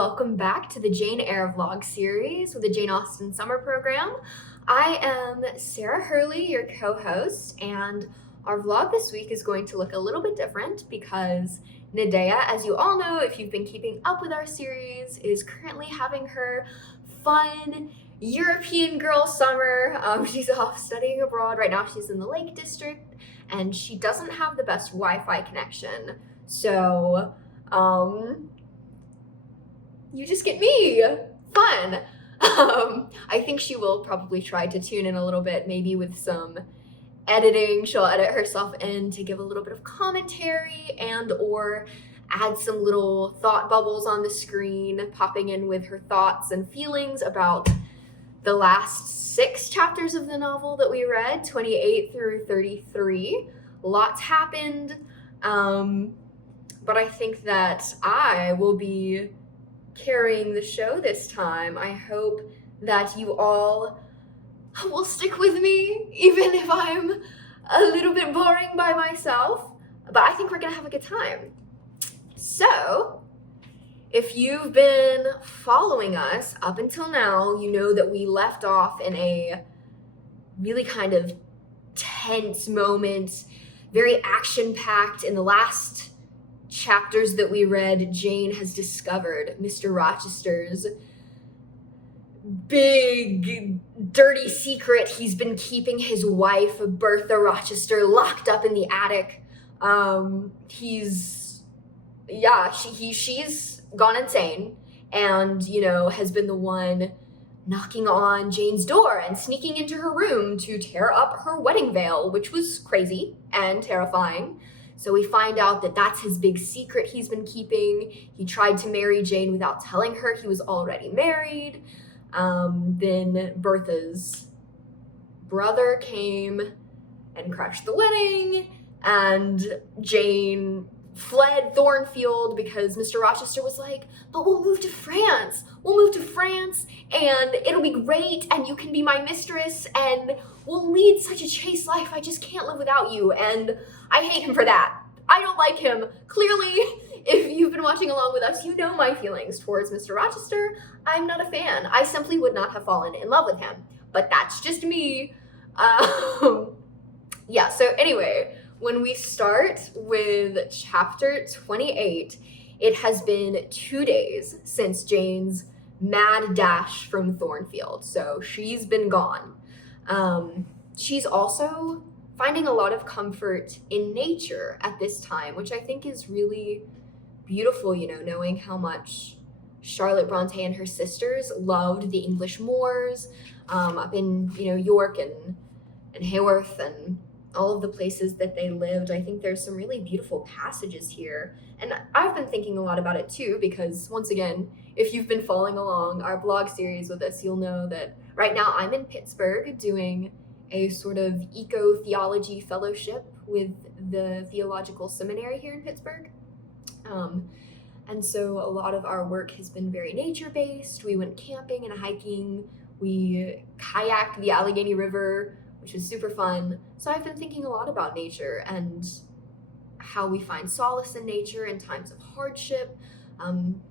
welcome back to the Jane Eyre vlog series with the Jane Austen summer program. I am Sarah Hurley, your co-host, and our vlog this week is going to look a little bit different because Nadea, as you all know if you've been keeping up with our series, is currently having her fun European girl summer. She's off studying abroad. Right now she's in the Lake District and she doesn't have the best Wi-Fi connection. So, you just get me. Fun. I think she will probably try to tune in a little bit, maybe with some editing. She'll edit herself in to give a little bit of commentary and or add some little thought bubbles on the screen, popping in with her thoughts and feelings about the last 6 chapters of the novel that we read, 28 through 33. Lots happened, but I think that I will be carrying the show this time. I hope that you all will stick with me, even if I'm a little bit boring by myself, but I think we're gonna have a good time. So, if you've been following us up until now, you know that we left off in a really kind of tense moment, very action-packed. In the last chapters that we read, Jane has discovered Mr. Rochester's big, dirty secret. He's been keeping his wife, Bertha Rochester, locked up in the attic. She's gone insane and, has been the one knocking on Jane's door and sneaking into her room to tear up her wedding veil, which was crazy and terrifying. So we find out that that's his big secret he's been keeping. He tried to marry Jane without telling her he was already married. Then Bertha's brother came and crashed the wedding, and Jane fled Thornfield because Mr. Rochester was like, but we'll move to France. We'll move to France and it'll be great and you can be my mistress and we'll lead such a chaste life. I just can't live without you. And I hate him for that. I don't like him. Clearly, if you've been watching along with us, you know my feelings towards Mr. Rochester. I'm not a fan. I simply would not have fallen in love with him. But that's just me. So anyway, when we start with chapter 28, it has been 2 days since Jane's mad dash from Thornfield. So she's been gone. She's also finding a lot of comfort in nature at this time, which I think is really beautiful, knowing how much Charlotte Bronte and her sisters loved the English moors up in, York and Haworth and all of the places that they lived. I think there's some really beautiful passages here. And I've been thinking a lot about it too, because once again, if you've been following along our blog series with us, you'll know that right now I'm in Pittsburgh doing a sort of eco-theology fellowship with the Theological Seminary here in Pittsburgh. And so a lot of our work has been very nature-based. We went camping and hiking. We kayaked the Allegheny River, which was super fun. So I've been thinking a lot about nature and how we find solace in nature in times of hardship,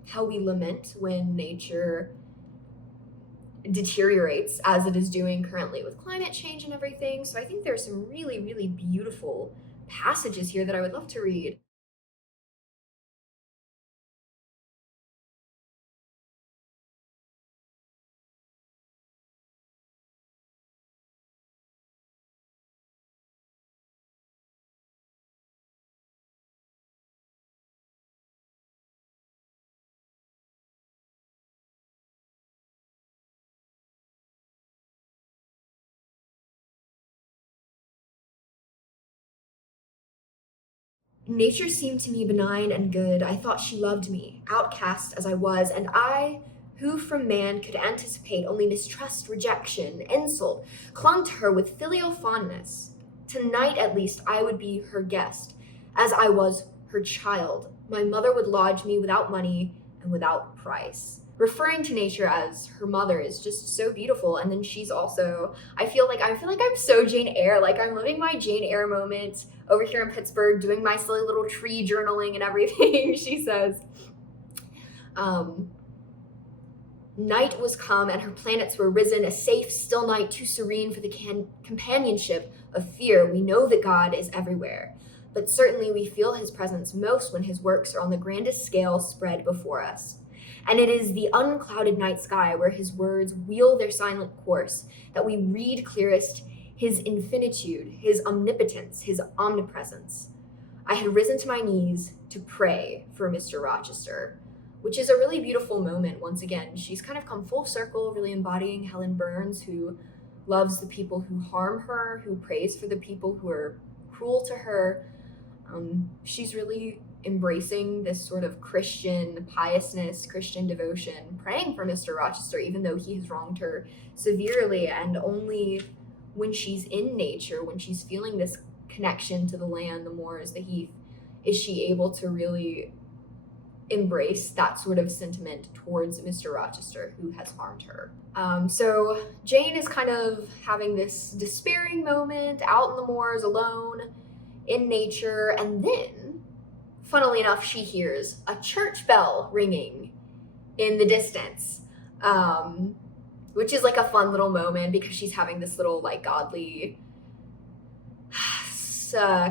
how we lament when nature deteriorates as it is doing currently with climate change and everything. So I think there's some really, really beautiful passages here that I would love to read. Nature seemed to me benign and good. I thought she loved me, outcast as I was, and I, who from man could anticipate only mistrust, rejection, insult, clung to her with filial fondness. Tonight, at least, I would be her guest, as I was her child. My mother would lodge me without money and without price. Referring to nature as her mother is just so beautiful. And then she's also, I feel like I'm so Jane Eyre. Like I'm living my Jane Eyre moment over here in Pittsburgh, doing my silly little tree journaling and everything. She says, Night was come, and her planets were risen, a safe, still night, too serene for the companionship of fear. We know that God is everywhere, but certainly we feel his presence most when his works are on the grandest scale spread before us. And it is the unclouded night sky where his words wheel their silent course that we read clearest his infinitude, his omnipotence, his omnipresence. I had risen to my knees to pray for Mr. Rochester, which is a really beautiful moment. Once again, she's kind of come full circle, really embodying Helen Burns, who loves the people who harm her, who prays for the people who are cruel to her. She's really embracing this sort of Christian piousness, Christian devotion, praying for Mr. Rochester, even though he has wronged her severely. And only when she's in nature, when she's feeling this connection to the land, the moors, the heath, is she able to really embrace that sort of sentiment towards Mr. Rochester, who has harmed her. So Jane is kind of having this despairing moment out in the moors alone in nature, and then, funnily enough, she hears a church bell ringing in the distance, which is like a fun little moment because she's having this little like godly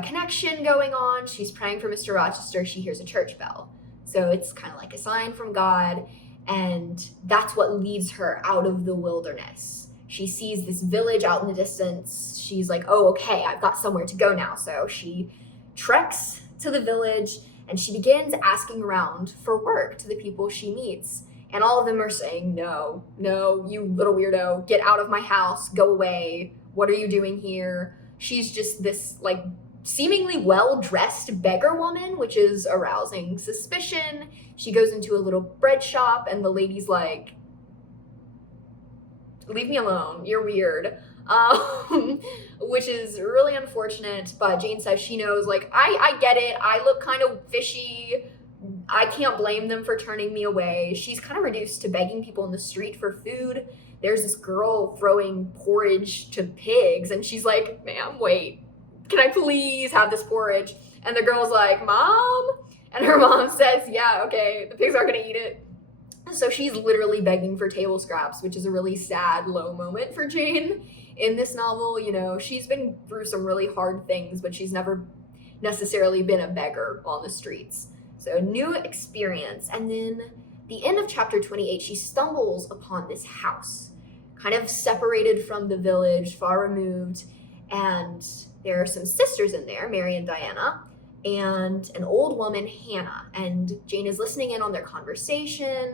connection going on. She's praying for Mr. Rochester. She hears a church bell. So it's kind of like a sign from God, and that's what leads her out of the wilderness. She sees this village out in the distance. She's like, oh, okay, I've got somewhere to go now. So she treks to the village, and she begins asking around for work to the people she meets. And all of them are saying, no, you little weirdo, get out of my house, go away. What are you doing here? She's just this like seemingly well-dressed beggar woman, which is arousing suspicion. She goes into a little bread shop, and the lady's like, leave me alone, you're weird. Which is really unfortunate, but Jane says she knows, like, I get it, I look kind of fishy, I can't blame them for turning me away. She's kind of reduced to begging people in the street for food. There's this girl throwing porridge to pigs, and she's like, ma'am, wait, can I please have this porridge? And the girl's like, Mom? And her mom says, yeah, okay, the pigs aren't gonna eat it. So she's literally begging for table scraps, which is a really sad, low moment for Jane in this novel. You know, she's been through some really hard things, but she's never necessarily been a beggar on the streets. So a new experience. And then the end of chapter 28, she stumbles upon this house, kind of separated from the village, far removed, and there are some sisters in there, Mary and Diana, and an old woman, Hannah. And Jane is listening in on their conversation.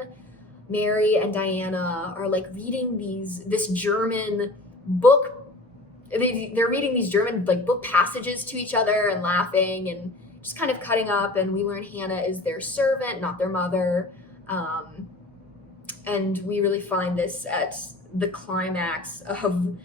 Mary and Diana are like reading this German book. They're reading these German like book passages to each other and laughing and just kind of cutting up. And we learn Hannah is their servant, not their mother. And we really find this at the climax of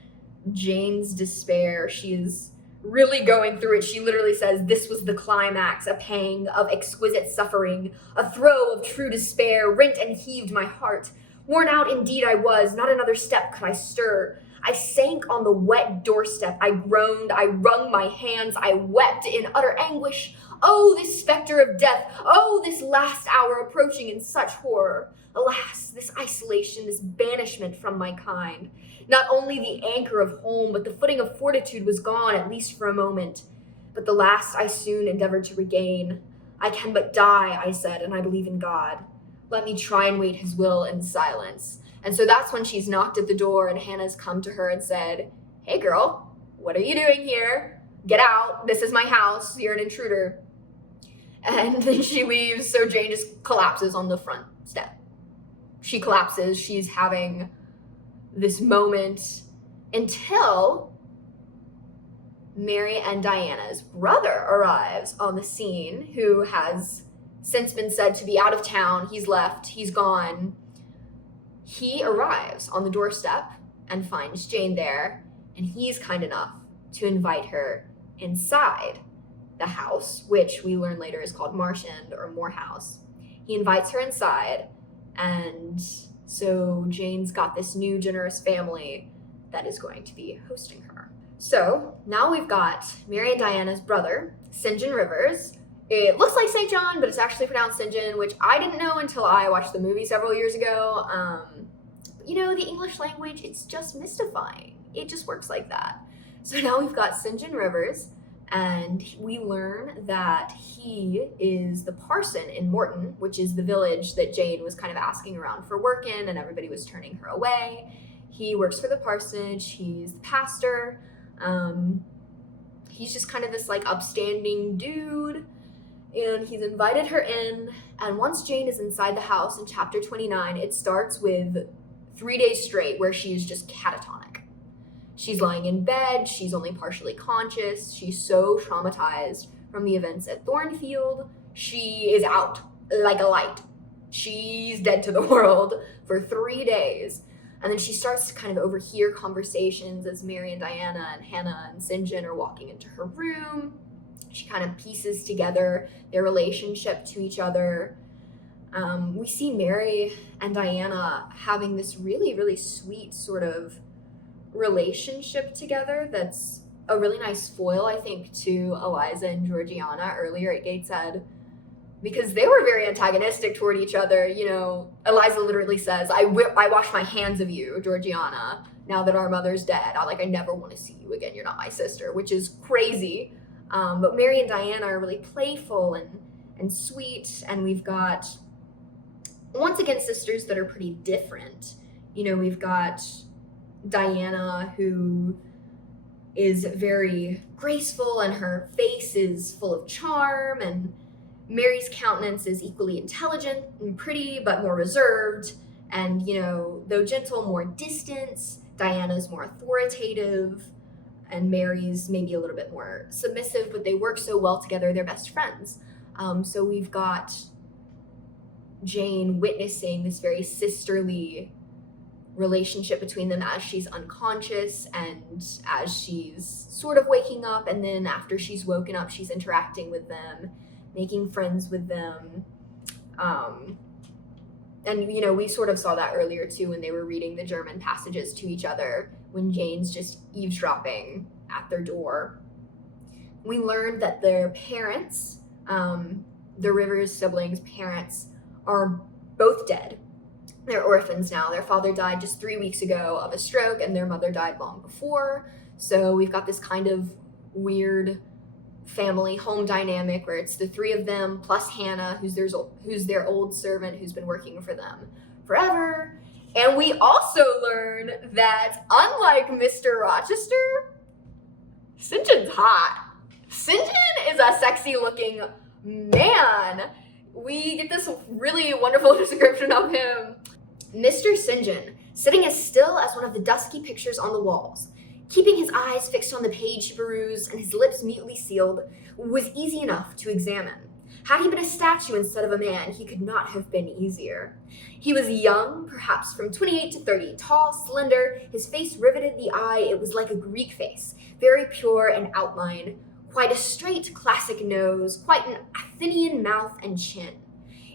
Jane's despair. She is really going through it. She literally says, this was the climax, a pang of exquisite suffering, a throe of true despair, rent and heaved my heart. Worn out indeed I was, not another step could I stir. I sank on the wet doorstep, I groaned, I wrung my hands, I wept in utter anguish. Oh, this specter of death, oh, this last hour approaching in such horror. Alas, this isolation, this banishment from my kind. Not only the anchor of home, but the footing of fortitude was gone, at least for a moment. But the last I soon endeavored to regain. I can but die, I said, and I believe in God. Let me try and wait his will in silence. And so that's when she's knocked at the door, and Hannah's come to her and said, hey girl, what are you doing here? Get out, this is my house, you're an intruder. And then she leaves, so Jane just collapses on the front step. She collapses, she's having this moment until Mary and Diana's brother arrives on the scene, who has since been said to be out of town. He's left, he's gone. He arrives on the doorstep and finds Jane there, and he's kind enough to invite her inside the house, which we learn later is called Marshend or Morehouse. He invites her inside, and so Jane's got this new generous family that is going to be hosting her. So now we've got Mary and Diana's brother, St. John Rivers. It looks like St. John, but it's actually pronounced St. John, which I didn't know until I watched the movie several years ago. You know, the English language, it's just mystifying. It just works like that. So now we've got St. John Rivers, and we learn that he is the parson in Morton, which is the village that Jane was kind of asking around for work in, and everybody was turning her away. He works for the parsonage, he's the pastor. He's just kind of this like upstanding dude, and he's invited her in. And once Jane is inside the house in chapter 29, it starts with 3 days straight where she is just catatonic. She's lying in bed, she's only partially conscious, she's so traumatized from the events at Thornfield, she is out like a light. She's dead to the world for 3 days. And then she starts to kind of overhear conversations as Mary and Diana and Hannah and St. John are walking into her room. She kind of pieces together their relationship to each other. We see Mary and Diana having this really, really sweet sort of relationship together that's a really nice foil, I think, to Eliza and Georgiana earlier at Gateshead, because they were very antagonistic toward each other. You know, Eliza literally says, I wash my hands of you, Georgiana, now that our mother's dead. I never want to see you again. You're not my sister, which is crazy. But Mary and Diana are really playful and sweet, and we've got, once again, sisters that are pretty different. You know, we've got Diana, who is very graceful, and her face is full of charm, and Mary's countenance is equally intelligent and pretty, but more reserved, and, you know, though gentle, more distance. Diana's more authoritative, and Mary's maybe a little bit more submissive, but they work so well together, they're best friends. So we've got Jane witnessing this very sisterly relationship between them as she's unconscious and as she's sort of waking up, and then after she's woken up, she's interacting with them, making friends with them. And, you know, we sort of saw that earlier too when they were reading the German passages to each other, when Jane's just eavesdropping at their door. We learned that their parents, the Rivers siblings' parents, are both dead. They're orphans now. Their father died just 3 weeks ago of a stroke, and their mother died long before. So we've got this kind of weird family home dynamic where it's the three of them plus Hannah, who's their old servant who's been working for them forever. And we also learn that, unlike Mr. Rochester, St. John's hot. St. John is a sexy looking man. We get this really wonderful description of him. Mr. St. John, sitting as still as one of the dusky pictures on the walls, keeping his eyes fixed on the page he perused and his lips mutely sealed, was easy enough to examine. Had he been a statue instead of a man, he could not have been easier. He was young, perhaps from 28 to 30, tall, slender, his face riveted the eye. It was like a Greek face, very pure in outline, quite a straight classic nose, quite an Athenian mouth and chin.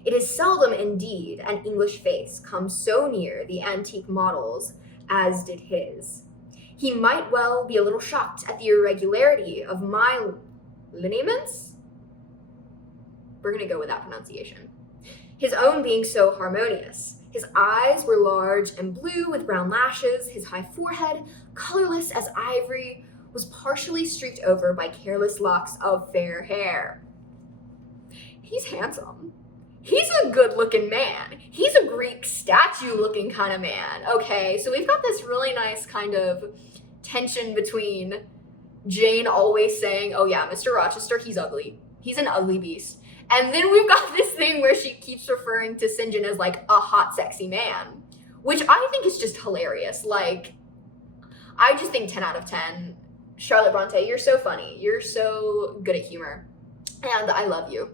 It is seldom, indeed, an English face comes so near the antique models as did his. He might well be a little shocked at the irregularity of my lineaments. We're going to go with that pronunciation. His own being so harmonious. His eyes were large and blue with brown lashes. His high forehead, colorless as ivory, was partially streaked over by careless locks of fair hair. He's handsome. He's a good-looking man. He's a Greek statue-looking kind of man. Okay, so we've got this really nice kind of tension between Jane always saying, oh yeah, Mr. Rochester, he's ugly. He's an ugly beast. And then we've got this thing where she keeps referring to St. John as like a hot, sexy man, which I think is just hilarious. Like, I just think 10 out of 10. Charlotte Bronte, you're so funny. You're so good at humor. And I love you.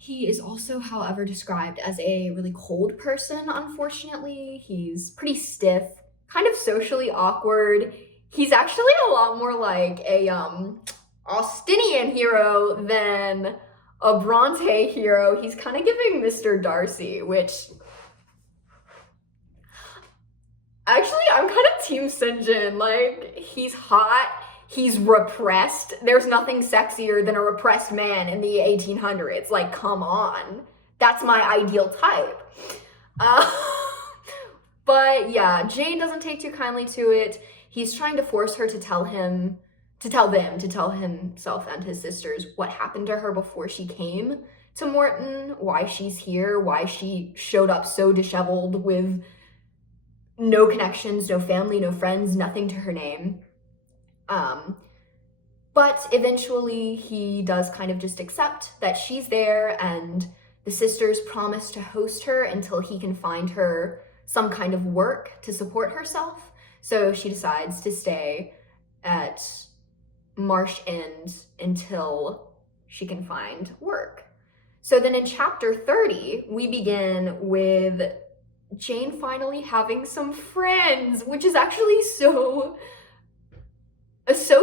He is also, however, described as a really cold person, unfortunately. He's pretty stiff, kind of socially awkward. He's actually a lot more like a Austinian hero than a Bronte hero. He's kind of giving Mr. Darcy, which Actually, I'm kind of Team St. John. Like, he's hot, he's repressed. There's nothing sexier than a repressed man in the 1800s. Like, come on. That's my ideal type. Uh, but yeah, Jane doesn't take too kindly to it. He's trying to force her to tell himself and his sisters what happened to her before she came to Morton, why she's here, why she showed up so disheveled with no connections, no family, no friends, nothing to her name. But eventually he does kind of just accept that she's there, and the sisters promise to host her until he can find her some kind of work to support herself. So she decides to stay at Marsh End until she can find work. So then in chapter 30, we begin with Jane finally having some friends, which is actually so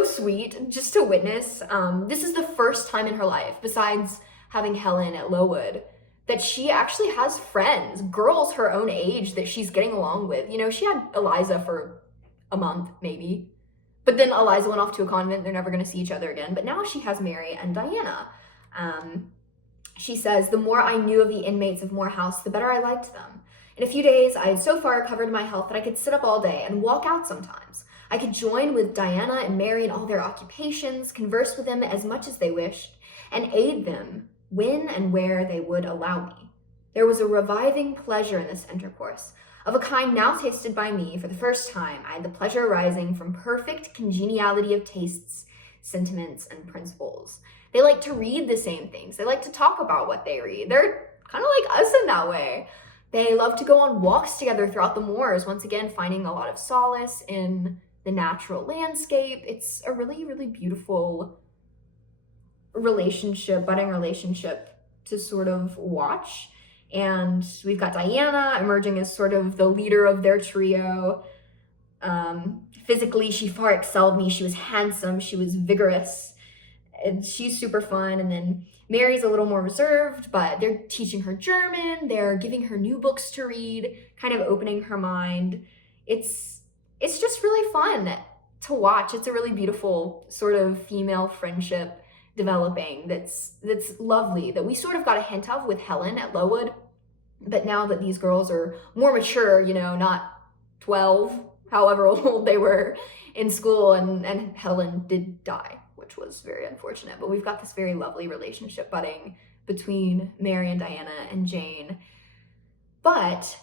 sweet just to witness. This is the first time in her life, besides having Helen at Lowood, that she actually has friends, girls her own age that she's getting along with. You know, she had Eliza for a month, maybe. But then Eliza went off to a convent. They're never going to see each other again. But now she has Mary and Diana. She says, the more I knew of the inmates of Moor House, the better I liked them. In a few days, I had so far recovered my health that I could sit up all day and walk out sometimes. I could join with Diana and Mary in all their occupations, converse with them as much as they wished, and aid them when and where they would allow me. There was a reviving pleasure in this intercourse, of a kind now tasted by me for the first time. I had the pleasure arising from perfect congeniality of tastes, sentiments, and principles. They like to read the same things. They like to talk about what they read. They're kind of like us in that way. They love to go on walks together throughout the moors, once again finding a lot of solace in the natural landscape. It's a really, really beautiful relationship, budding relationship to sort of watch. And we've got Diana emerging as sort of the leader of their trio. Physically, she far excelled me. She was handsome, she was vigorous, and she's super fun. And then Mary's a little more reserved, but they're teaching her German, they're giving her new books to read, kind of opening her mind. It's just really fun to watch. It's a really beautiful sort of female friendship developing that's lovely, that we sort of got a hint of with Helen at Lowood. But now that these girls are more mature, you know, not 12, however old they were in school, and Helen did die, which was very unfortunate. But we've got this very lovely relationship budding between Mary and Diana and Jane. But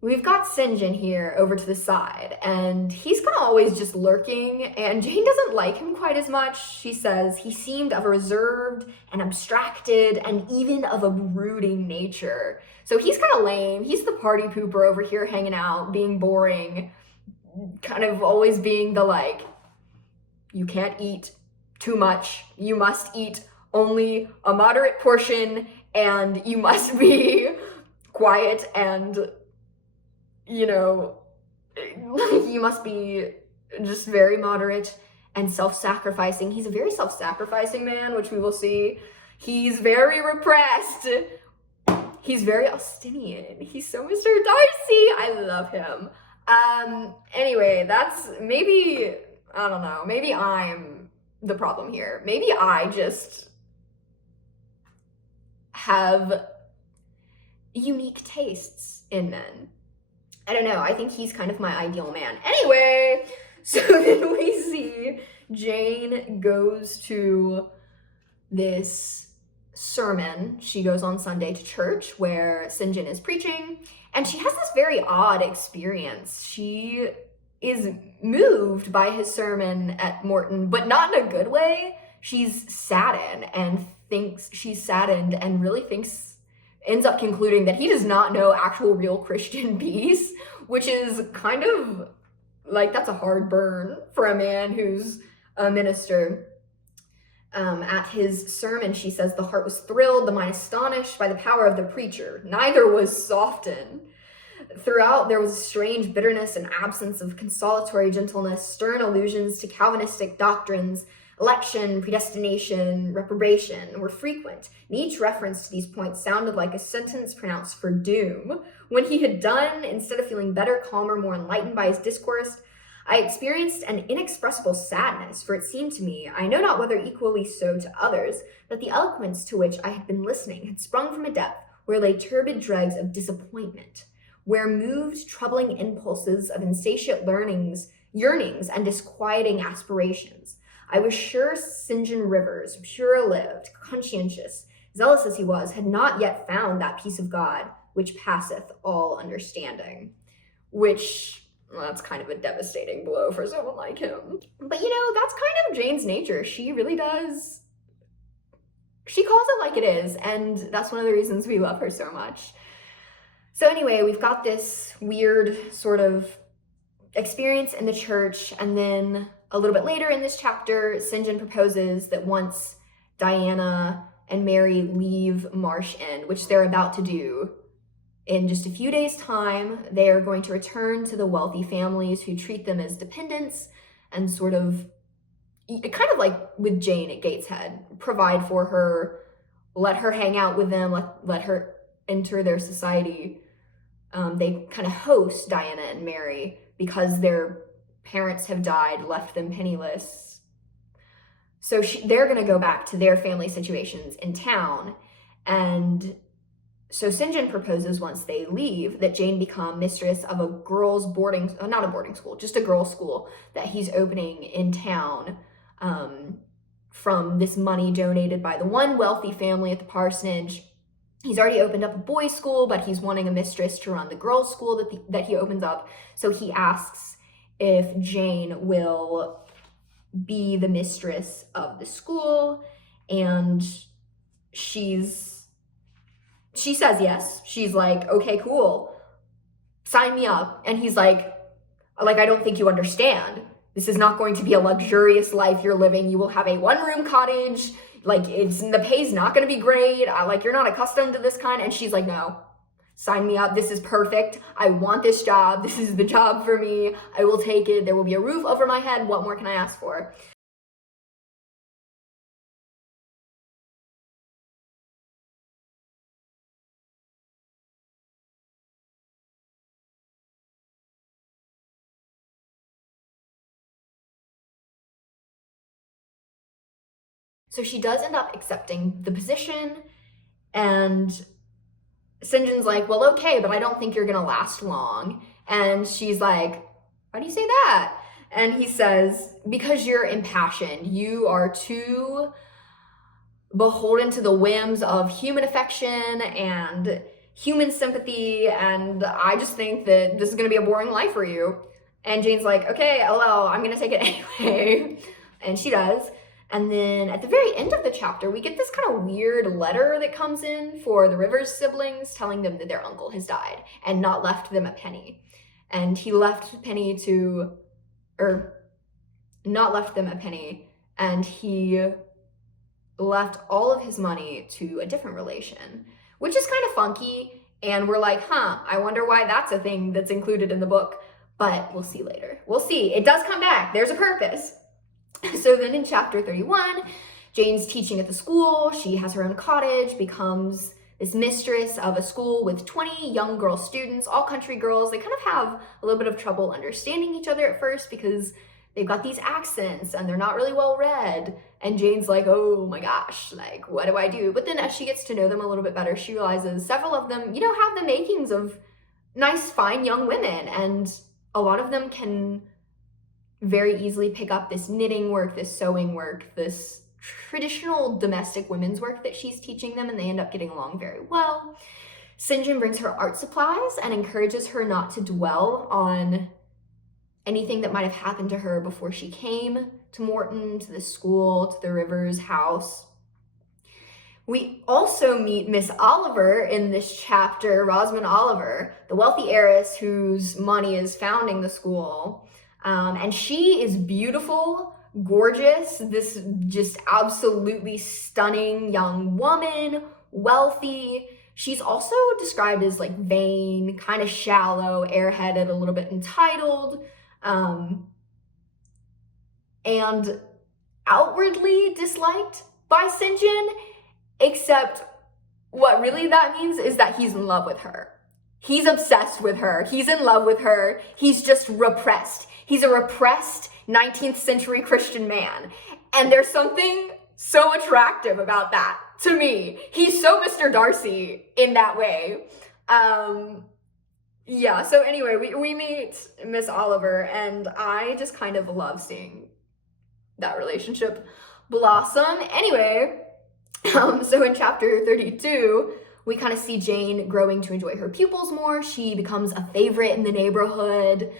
we've got St. John here over to the side, and he's kind of always just lurking, and Jane doesn't like him quite as much. She says he seemed of a reserved and abstracted and even of a brooding nature. So he's kind of lame. He's the party pooper over here hanging out, being boring, kind of always being the like, you can't eat too much. You must eat only a moderate portion, and you must be quiet and, you know, you must be just very moderate and self-sacrificing. He's a very self-sacrificing man, which we will see. He's very repressed. He's very Austinian. He's so Mr. Darcy. I love him. Anyway, that's maybe, I don't know, maybe I'm the problem here. Maybe I just have unique tastes in men. I don't know, I think he's kind of my ideal man. Anyway, so then we see Jane goes to this sermon. She goes on Sunday to church where St. John is preaching, and she has this very odd experience. She is moved by his sermon at Morton, but not in a good way. She's saddened and really ends up concluding that he does not know actual real Christian peace, which is kind of like, that's a hard burn for a man who's a minister. At his sermon, she says, the heart was thrilled, the mind astonished by the power of the preacher. Neither was softened. Throughout, there was a strange bitterness and absence of consolatory gentleness, stern allusions to Calvinistic doctrines, Election, predestination, reprobation were frequent, and each reference to these points sounded like a sentence pronounced for doom. When he had done, instead of feeling better, calmer, more enlightened by his discourse, I experienced an inexpressible sadness, for it seemed to me, I know not whether equally so to others, that the eloquence to which I had been listening had sprung from a depth where lay turbid dregs of disappointment, where moved troubling impulses of insatiate yearnings, and disquieting aspirations. I was sure St. John Rivers, pure-lived, conscientious, zealous as he was, had not yet found that peace of God which passeth all understanding. Which, well, that's kind of a devastating blow for someone like him. But that's kind of Jane's nature. She really does. She calls it like it is, and that's one of the reasons we love her so much. So anyway, we've got this weird sort of experience in the church, and then a little bit later in this chapter, St. John proposes that once Diana and Mary leave Marsh End, which they're about to do, in just a few days' time, they are going to return to the wealthy families who treat them as dependents and sort of, kind of like with Jane at Gateshead, provide for her, let her hang out with them, let her enter their society. They kind of host Diana and Mary because their parents have died, left them penniless. So they're going to go back to their family situations in town. And so St. John proposes once they leave that Jane become mistress of a girls' not a boarding school, just a girls' school that he's opening in town, from this money donated by the one wealthy family at the parsonage. He's already opened up a boys' school, but he's wanting a mistress to run the girls' school that he opens up. So he asks if Jane will be the mistress of the school, and she says yes. She's like, okay, cool, sign me up. And he's like, I don't think you understand. This is not going to be a luxurious life you're living. You will have a one-room cottage. The pay's not going to be great. You're not accustomed to this kind. And she's like, no, sign me up. This is perfect. I want this job. This is the job for me. I will take it. There will be a roof over my head. What more can I ask for? So she does end up accepting the position, and St. John's like, well, okay, but I don't think you're gonna last long. And she's like, why do you say that? And he says, because you're impassioned. You are too beholden to the whims of human affection and human sympathy, and I just think that this is gonna be a boring life for you. And Jane's like, okay, LOL, I'm gonna take it anyway. And she does. And then at the very end of the chapter, we get this kind of weird letter that comes in for the Rivers siblings telling them that their uncle has died and not left them a penny. And he left penny to, or not left them a penny, and he left all of his money to a different relation, which is kind of funky. And we're like, I wonder why that's a thing that's included in the book. But we'll see later. We'll see. It does come back. There's a purpose. So then in chapter 31, Jane's teaching at the school. She has her own cottage, becomes this mistress of a school with 20 young girl students, all country girls. They kind of have a little bit of trouble understanding each other at first because they've got these accents and they're not really well read. And Jane's like, oh my gosh, what do I do? But then as she gets to know them a little bit better, she realizes several of them, have the makings of nice, fine young women. And a lot of them can very easily pick up this knitting work, this sewing work, this traditional domestic women's work that she's teaching them, and they end up getting along very well. St. John brings her art supplies and encourages her not to dwell on anything that might have happened to her before she came to Morton, to the school, to the Rivers house. We also meet Miss Oliver in this chapter, Rosamond Oliver, the wealthy heiress whose money is founding the school. And she is beautiful, gorgeous, this just absolutely stunning young woman, wealthy. She's also described as vain, kind of shallow, airheaded, a little bit entitled. And outwardly disliked by St. John, except what really that means is that he's in love with her. He's obsessed with her. He's in love with her. He's just repressed. He's a repressed 19th century Christian man. And there's something so attractive about that to me. He's so Mr. Darcy in that way. Yeah, so anyway, we meet Miss Oliver, and I just kind of love seeing that relationship blossom. Anyway, so in chapter 32, we kind of see Jane growing to enjoy her pupils more. She becomes a favorite in the neighborhood,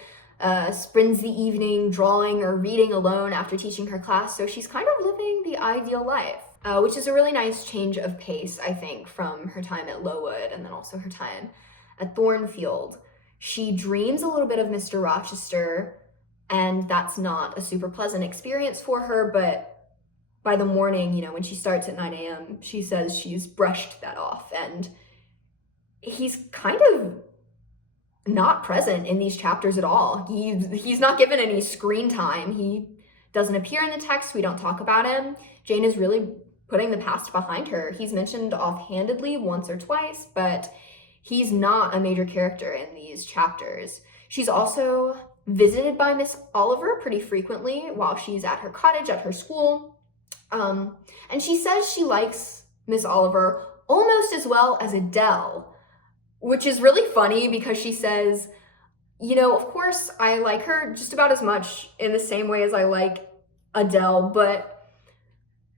spends the evening drawing or reading alone after teaching her class. So she's kind of living the ideal life, which is a really nice change of pace, I think, from her time at Lowood and then also her time at Thornfield. She dreams a little bit of Mr. Rochester, and that's not a super pleasant experience for her, but by the morning, when she starts at 9 a.m., she says she's brushed that off, and he's kind of not present in these chapters at all. He's not given any screen time. He doesn't appear in the text. We don't talk about him. Jane is really putting the past behind her. He's mentioned offhandedly once or twice, but he's not a major character in these chapters. She's also visited by Miss Oliver pretty frequently while she's at her cottage, at her school. And she says she likes Miss Oliver almost as well as Adele, which is really funny because she says, of course I like her just about as much in the same way as I like Adele, but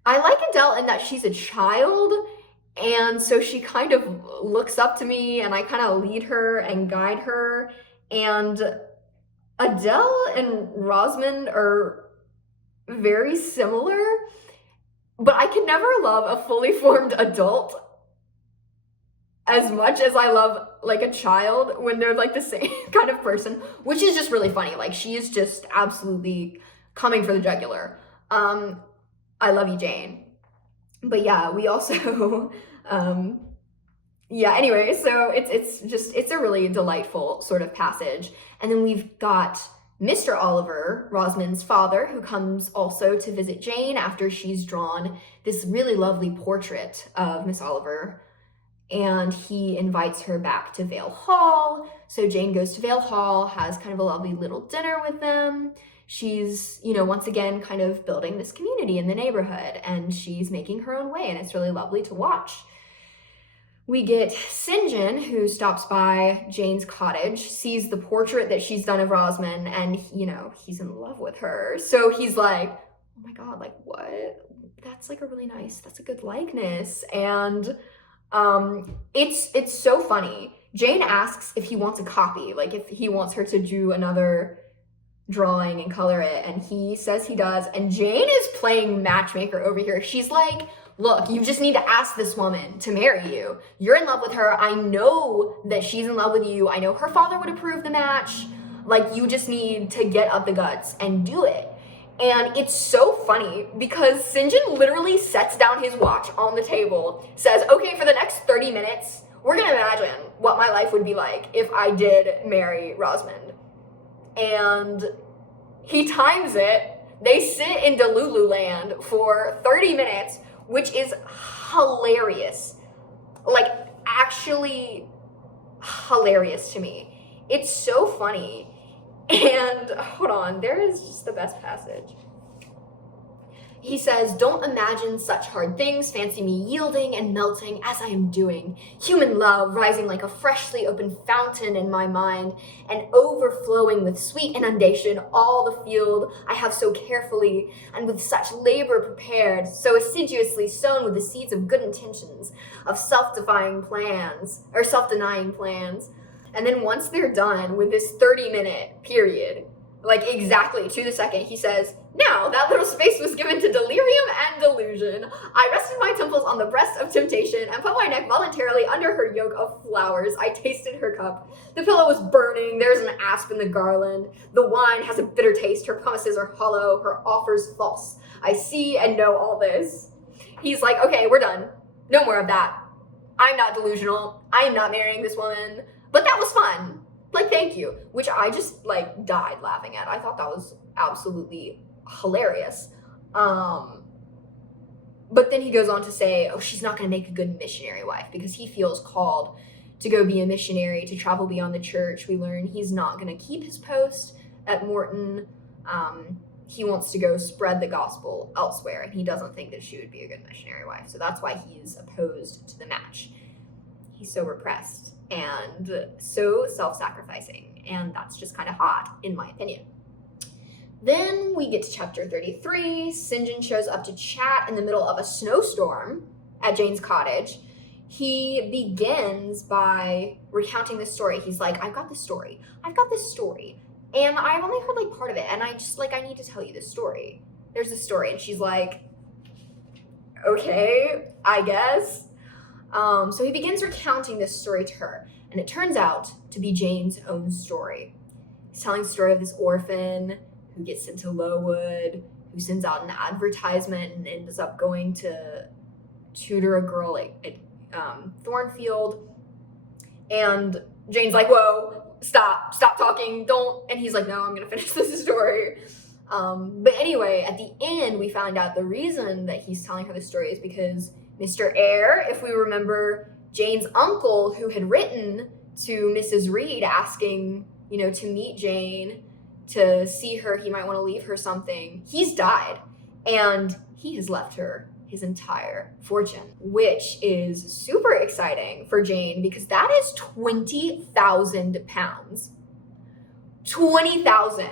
I like Adele in that she's a child, and so she kind of looks up to me and I kind of lead her and guide her, and Adele and Rosamond are very similar, but I can never love a fully formed adult as much as I love like a child when they're like the same kind of person, which is just really funny. Like, she is just absolutely coming for the jugular. I love you, Jane. But yeah, we also, anyway, so it's a really delightful sort of passage. And then we've got Mr. Oliver, Rosamond's father, who comes also to visit Jane after she's drawn this really lovely portrait of Miss Oliver, and he invites her back to Vale Hall. So Jane goes to Vale Hall, has kind of a lovely little dinner with them. She's, once again, kind of building this community in the neighborhood, and she's making her own way, and it's really lovely to watch. We get St. John, who stops by Jane's cottage, sees the portrait that she's done of Rosamond, and, he's in love with her. So he's like, oh my God, like, what? That's like that's a good likeness. And it's so funny. Jane asks if he wants a copy, like if he wants her to do another drawing and color it, and he says he does. And Jane is playing matchmaker over here. She's like, look, you just need to ask this woman to marry you. You're in love with her. I know that she's in love with you. I know her father would approve the match. Like, you just need to get up the guts and do it. And it's so funny because St. John literally sets down his watch on the table, says, okay, for the next 30 minutes, we're gonna imagine what my life would be like if I did marry Rosamond. And he times it. They sit in Delulu land for 30 minutes, which is hilarious. Like, actually hilarious to me. It's so funny. And hold on, there is just the best passage. He says, don't imagine such hard things, fancy me yielding and melting as I am doing. Human love rising like a freshly opened fountain in my mind and overflowing with sweet inundation all the field I have so carefully and with such labor prepared, so assiduously sown with the seeds of good intentions, of self-denying plans. And then once they're done with this 30-minute period, like exactly to the second, he says, now that little space was given to delirium and delusion. I rested my temples on the breast of temptation and put my neck voluntarily under her yoke of flowers. I tasted her cup. The pillow was burning. There's an asp in the garland. The wine has a bitter taste. Her promises are hollow. Her offers false. I see and know all this. He's like, okay, we're done. No more of that. I'm not delusional. I am not marrying this woman. But that was fun. Like, thank you. Which I just, died laughing at. I thought that was absolutely hilarious. But then he goes on to say, oh, she's not going to make a good missionary wife, because he feels called to go be a missionary, to travel beyond the church. We learn he's not going to keep his post at Morton. He wants to go spread the gospel elsewhere, and he doesn't think that she would be a good missionary wife. So that's why he's opposed to the match. He's so repressed and so self-sacrificing, and that's just kind of hot, in my opinion. Then we get to chapter 33. St. John shows up to chat in the middle of a snowstorm at Jane's cottage. He begins by recounting this story. He's like, I've got this story, and I've only heard like part of it, and I need to tell you this story. There's a story. And she's like, okay, I guess. So he begins recounting this story to her, and it turns out to be Jane's own story. He's telling the story of this orphan who gets sent to Lowood, who sends out an advertisement and ends up going to tutor a girl at Thornfield. And Jane's like, whoa, stop talking, don't. And he's like, no, I'm going to finish this story. But anyway, at the end, we found out the reason that he's telling her the story is because Mr. Eyre, if we remember, Jane's uncle, who had written to Mrs. Reed asking, to meet Jane, to see her, he might want to leave her something. He's died, and he has left her his entire fortune, which is super exciting for Jane, because that is 20,000 pounds. 20,000.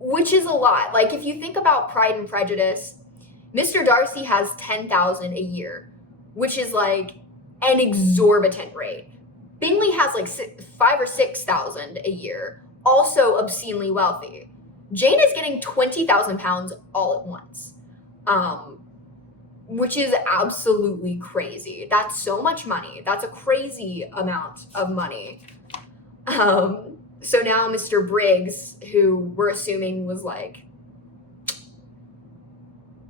Which is a lot. Like, if you think about Pride and Prejudice, Mr. Darcy has 10,000 a year, which is like an exorbitant rate. Bingley has like 5,000 or 6,000 a year, also obscenely wealthy. Jane is getting 20,000 pounds all at once, which is absolutely crazy. That's so much money. That's a crazy amount of money. So now Mr. Briggs, who we're assuming was like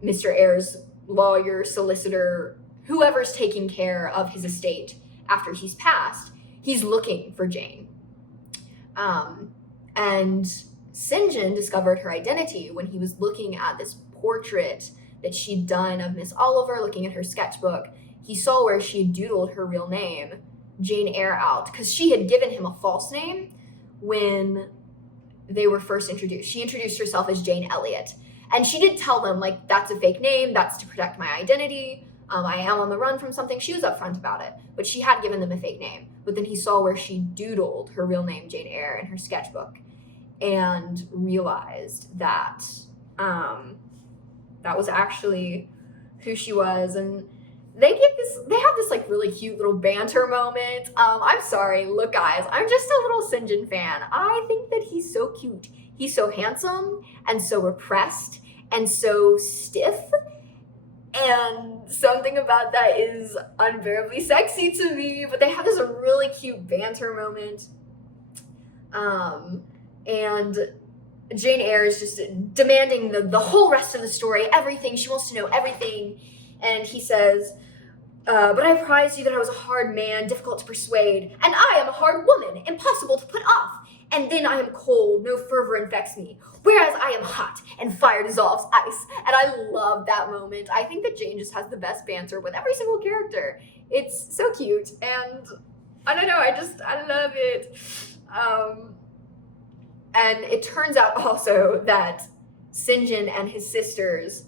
Mr. Eyre's lawyer, solicitor, whoever's taking care of his estate after he's passed, he's looking for Jane. And St. John discovered her identity when he was looking at this portrait that she'd done of Miss Oliver, looking at her sketchbook. He saw where she had doodled her real name, Jane Eyre, out, because she had given him a false name when they were first introduced. She introduced herself as Jane Elliot. And she did tell them, like, that's a fake name, that's to protect my identity. I am on the run from something. She was upfront about it, but she had given them a fake name. But then he saw where she doodled her real name, Jane Eyre, in her sketchbook, and realized that that was actually who she was. And they have this like really cute little banter moment. I'm sorry, look guys, I'm just a little St. John fan. I think that he's so cute. He's so handsome and so repressed and so stiff. And something about that is unbearably sexy to me, but they have this really cute banter moment. And Jane Eyre is just demanding the whole rest of the story, everything. She wants to know everything. And he says, but I apprised you that I was a hard man, difficult to persuade, and I am a hard woman, impossible to put off. And then I am cold, no fervor infects me, whereas I am hot, and fire dissolves ice. And I love that moment. I think that Jane just has the best banter with every single character. It's so cute, and I don't know, I love it. And it turns out also that St. John and his sisters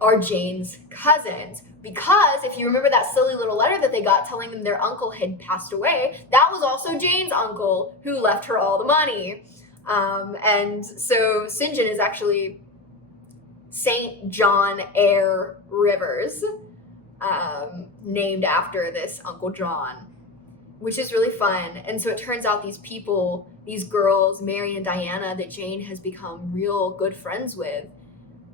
are Jane's cousins, because if you remember that silly little letter that they got telling them their uncle had passed away, that was also Jane's uncle who left her all the money. And so St. John is actually St. John Eyre Rivers, named after this Uncle John, which is really fun. And so it turns out these people, these girls, Mary and Diana, that Jane has become real good friends with,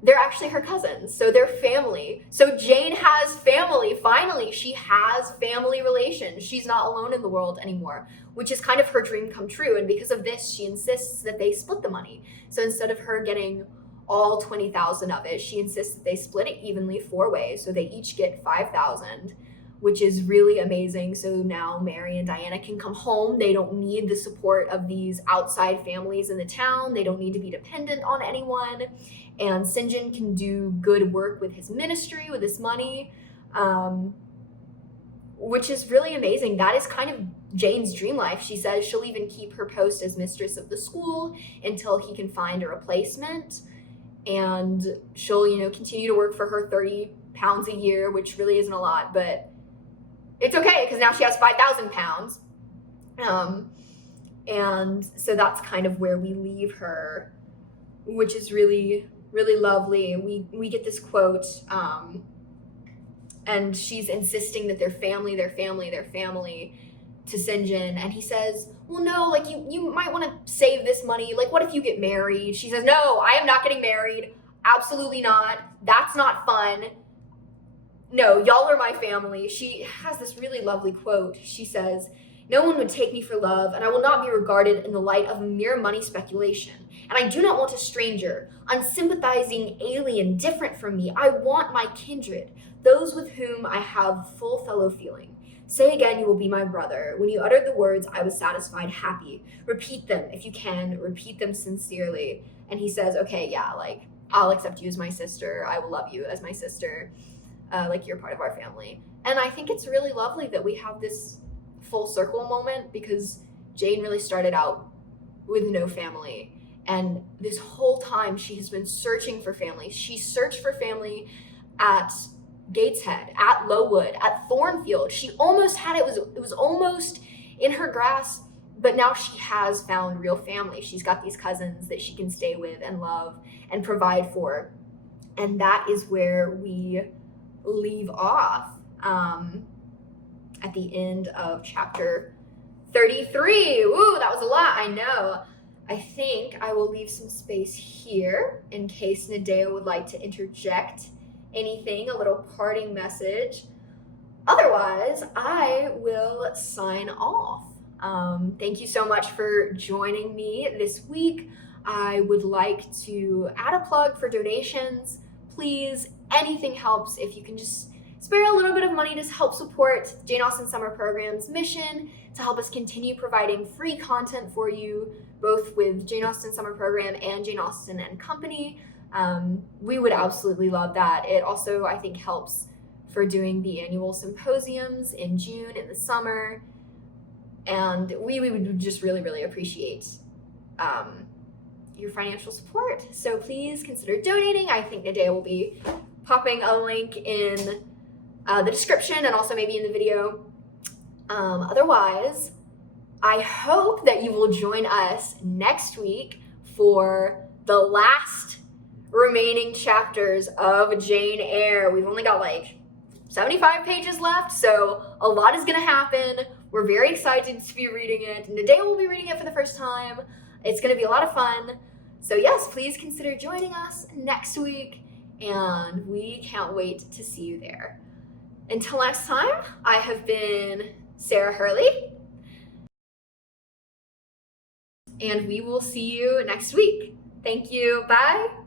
they're actually her cousins. So they're family. So Jane has family. Finally, she has family relations. She's not alone in the world anymore, which is kind of her dream come true. And because of this, she insists that they split the money. So instead of her getting all 20,000 of it, she insists that they split it evenly 4 ways. So they each get 5,000, which is really amazing. So now Mary and Diana can come home. They don't need the support of these outside families in the town. They don't need to be dependent on anyone. And St. John can do good work with his ministry, with his money, which is really amazing. That is kind of Jane's dream life. She says she'll even keep her post as mistress of the school until he can find a replacement. And she'll, continue to work for her 30 pounds a year, which really isn't a lot, but it's okay because now she has 5,000 pounds. And so that's kind of where we leave her, which is really, really lovely. We get this quote, and she's insisting that they're family to St. John. And he says, well, no, like you might want to save this money. Like, what if you get married? She says, no, I am not getting married. Absolutely not. That's not fun. No, y'all are my family. She has this really lovely quote. She says, no one would take me for love, and I will not be regarded in the light of mere money speculation. And I do not want a stranger, unsympathizing alien different from me. I want my kindred, those with whom I have full fellow feeling. Say again, you will be my brother. When you uttered the words, I was satisfied, happy. Repeat them if you can. Repeat them sincerely. And he says, okay, yeah, like, I'll accept you as my sister. I will love you as my sister. Like, you're part of our family. And I think it's really lovely that we have this full circle moment, because Jane really started out with no family. And this whole time she has been searching for family. She searched for family at Gateshead, at Lowood, at Thornfield. She almost had it. It was almost in her grasp, but now she has found real family. She's got these cousins that she can stay with and love and provide for. And that is where we leave off at the end of chapter 33. Woo, that was a lot, I know. I think I will leave some space here in case Nadea would like to interject anything, a little parting message. Otherwise, I will sign off. Thank you so much for joining me this week. I would like to add a plug for donations. Please, anything helps. If you can just spare a little bit of money to help support Jane Austen Summer Program's mission to help us continue providing free content for you, both with Jane Austen Summer Program and Jane Austen and Company. We would absolutely love that. It also, I think, helps for doing the annual symposiums in June in the summer. And we would just really, really appreciate your financial support. So please consider donating. I think Nadea will be popping a link in the description and also maybe in the video. Otherwise, I hope that you will join us next week for the last remaining chapters of Jane Eyre. We've only got like 75 pages left, so a lot is gonna happen. We're very excited to be reading it. Nadea will be reading it for the first time. It's gonna be a lot of fun. So yes, please consider joining us next week, and we can't wait to see you there. Until next time, I have been Sarah Hurley, and we will see you next week. Thank you. Bye.